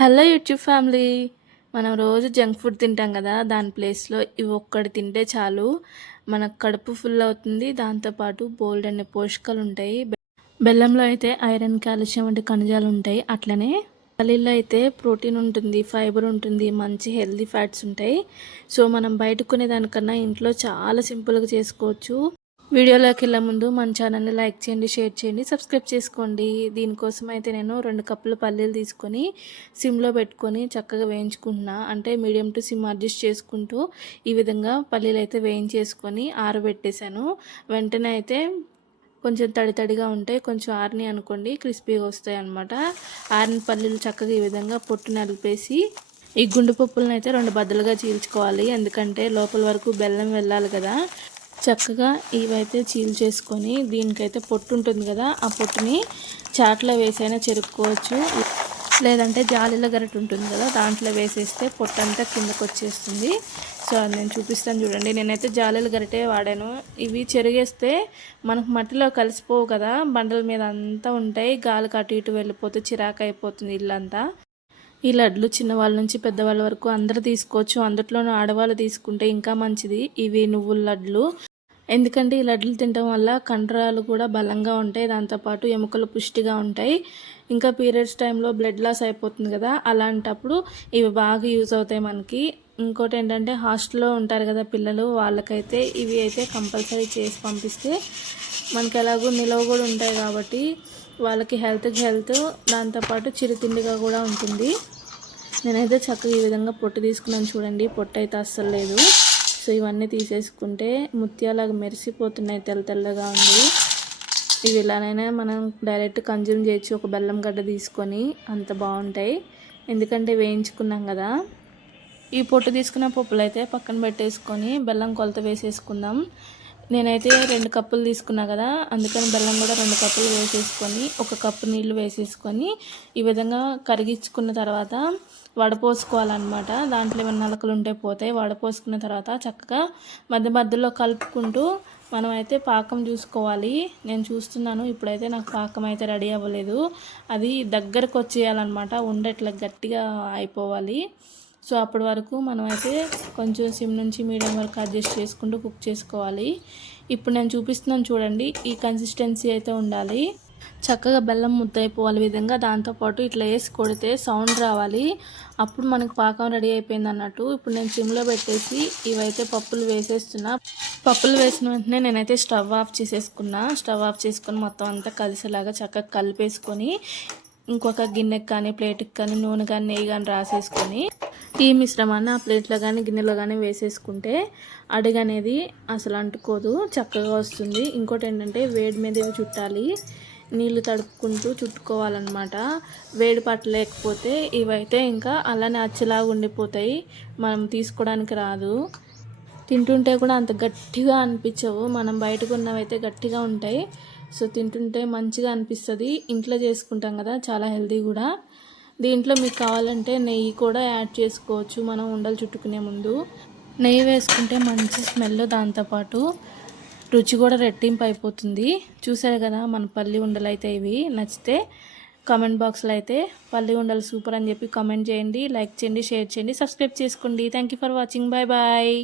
Hello YouTube family. మనం రోజు junk food తింటాం కదా, దాని ప్లేస్లో ఇవి ఒక్కటి తింటే చాలు మనకు కడుపు ఫుల్ అవుతుంది. దాంతోపాటు బోల్డ్ అనే పోషకాలు ఉంటాయి. బెల్లంలో అయితే ఐరన్, కాల్షియం వంటి ఖనిజాలు ఉంటాయి. అట్లనే పల్లీల్లో అయితే ప్రోటీన్ ఉంటుంది, ఫైబర్ ఉంటుంది, మంచి హెల్దీ ఫ్యాట్స్ ఉంటాయి. సో మనం బయట కొనేదానికన్నా ఇంట్లో చాలా సింపుల్గా చేసుకోవచ్చు. వీడియోలోకి వెళ్ళే ముందు మన ఛానల్ని లైక్ చేయండి, షేర్ చేయండి, సబ్స్క్రైబ్ చేసుకోండి. దీనికోసం అయితే నేను 2 కప్పుల పల్లీలు తీసుకొని సిమ్లో పెట్టుకొని చక్కగా వేయించుకుంటున్నా. అంటే మీడియం టు సిమ్ అడ్జస్ట్ చేసుకుంటూ ఈ విధంగా పల్లీలు అయితే వేయించేసుకొని ఆరబెట్టేశాను. వెంటనే అయితే కొంచెం తడిగా ఉంటాయి, కొంచెం ఆరిని అనుకోండి క్రిస్పీగా వస్తాయి అన్నమాట. ఆరిన పల్లీలు చక్కగా ఈ విధంగా పొట్టు నలిపేసి ఈ గుండు పప్పులను అయితే 2 బద్దలుగా చీల్చుకోవాలి. ఎందుకంటే లోపల వరకు బెల్లం వెళ్ళాలి కదా. చక్కగా ఇవైతే చీల్చేసుకొని దీనికైతే పొట్టు ఉంటుంది కదా, ఆ పొట్టుని చాట్లో వేసైనా చెరుక్కోవచ్చు. లేదంటే జాలీలో గరిటె ఉంటుంది కదా, దాంట్లో వేసేస్తే పొట్టు అంతా కిందకు వచ్చేస్తుంది. సో అది నేను చూపిస్తాను చూడండి. నేనైతే జాలీల గరిటే వాడాను. ఇవి చెరిగేస్తే మనకు మట్టిలో కలిసిపోవు కదా, బండల మీద అంతా ఉంటాయి. గాలికి అటు ఇటు వెళ్ళిపోతే చిరాకు అయిపోతుంది ఇల్లంతా. ఈ లడ్లు చిన్నవాళ్ళ నుంచి పెద్దవాళ్ళ వరకు అందరూ తీసుకోవచ్చు. అందులోనూ ఆడవాళ్ళు తీసుకుంటే ఇంకా మంచిది. ఇవి నువ్వుల లడ్లు. ఎందుకంటే ఈ లడ్లు తినడం వల్ల కండరాలు కూడా బలంగా ఉంటాయి, దాంతోపాటు ఎముకలు పుష్టిగా ఉంటాయి. ఇంకా పీరియడ్స్ టైంలో బ్లడ్ లాస్ అయిపోతుంది కదా, అలాంటప్పుడు ఇవి బాగా యూజ్ అవుతాయి మనకి. ఇంకోటి ఏంటంటే హాస్టల్లో ఉంటారు కదా పిల్లలు, వాళ్ళకైతే ఇవి అయితే కంపల్సరీ చేసి పంపిస్తే మనకి ఎలాగో నిలవ కూడా ఉంటాయి కాబట్టి వాళ్ళకి హెల్త్కి హెల్త్, దాంతోపాటు చిరుతిండిగా కూడా ఉంటుంది. నేనైతే చక్కగా ఈ విధంగా పొట్టు తీసుకున్నాను చూడండి. పొట్టు అయితే అస్సలు లేదు. సో ఇవన్నీ తీసేసుకుంటే ముత్యాలాగా మెరిసిపోతున్నాయి, తెల్లగా ఉంది. ఇవి ఇలానైనా మనం డైరెక్ట్ కన్జ్యూమ్ చేయొచ్చు, ఒక బెల్లం గడ్డ తీసుకొని. అంత బాగుంటాయి ఎందుకంటే వేయించుకున్నాం కదా. ఈ పొట్టు తీసుకున్న పప్పులు అయితే పక్కన పెట్టేసుకొని బెల్లం కొలత వేసేసుకుందాం. నేనైతే 2 కప్పులు తీసుకున్నా కదా, అందుకని బెల్లం కూడా 2 కప్పులు వేసేసుకొని 1 కప్పు నీళ్లు వేసేసుకొని ఈ విధంగా కరిగించుకున్న తర్వాత వడపోసుకోవాలన్నమాట. దాంట్లో ఏమైనా నలకలు ఉంటే పోతాయి. వడపోసుకున్న తర్వాత చక్కగా మధ్యలో కలుపుకుంటూ మనం అయితే పాకం చూసుకోవాలి. నేను చూస్తున్నాను, ఇప్పుడైతే నాకు పాకం అయితే రెడీ అవ్వలేదు. అది దగ్గరకు వచ్చేయాలన్నమాట, ఉండేట్లా గట్టిగా అయిపోవాలి. సో అప్పటి వరకు మనం అయితే కొంచెం సిమ్ నుంచి మీడియం వరకు అడ్జస్ట్ చేసుకుంటూ కుక్ చేసుకోవాలి. ఇప్పుడు నేను చూపిస్తున్నాను చూడండి, ఈ కన్సిస్టెన్సీ అయితే ఉండాలి. చక్కగా బెల్లం ముద్ద అయిపోవాలి విధంగా. దాంతోపాటు ఇట్లా వేసి కొడితే సౌండ్ రావాలి, అప్పుడు మనకు పాకం రెడీ అయిపోయింది అన్నట్టు. ఇప్పుడు నేను సిమ్లో పెట్టేసి ఇవైతే పప్పులు వేసేస్తున్నా. పప్పులు వేసిన వెంటనే నేనైతే స్టవ్ ఆఫ్ చేసేసుకున్నా. స్టవ్ ఆఫ్ చేసుకొని మొత్తం అంతా కలిసేలాగా చక్కగా కలిపేసుకొని ఇంకొక గిన్నెకి కానీ ప్లేట్కి కానీ నూనె కానీ నెయ్యి కానీ రాసేసుకొని ఈ మిశ్రమాన్ని ఆ ప్లేట్లో కానీ గిన్నెలో కానీ వేసేసుకుంటే అడుగు అనేది అసలు అంటుకోదు, చక్కగా వస్తుంది. ఇంకోటి ఏంటంటే వేడి మీద చుట్టాలి, నీళ్ళు తడుపుకుంటూ చుట్టుకోవాలన్నమాట. వేడి పట్టలేకపోతే ఇవైతే ఇంకా అలానే అచ్చలాగా ఉండిపోతాయి, మనం తీసుకోవడానికి రాదు. తింటుంటే కూడా అంత గట్టిగా అనిపించవు, మనం బయట కొన్నవైతే గట్టిగా ఉంటాయి. సో తింటుంటే మంచిగా అనిపిస్తుంది. ఇంట్లో చేసుకుంటాం కదా, చాలా హెల్తీ కూడా. దీంట్లో మీకు కావాలంటే నెయ్యి కూడా యాడ్ చేసుకోవచ్చు. మనం ఉండలు చుట్టుకునే ముందు నెయ్యి వేసుకుంటే మంచి స్మెల్, దాంతోపాటు రుచి కూడా రెట్టింపు అయిపోతుంది. చూసారు కదా మన పల్లి ఉండలు అయితే. ఇవి నచ్చితే కామెంట్ బాక్స్లో అయితే పల్లి ఉండలు సూపర్ అని చెప్పి కామెంట్ చేయండి, లైక్ చేయండి, షేర్ చేయండి, సబ్స్క్రైబ్ చేసుకోండి. Thank you for watching. Bye bye.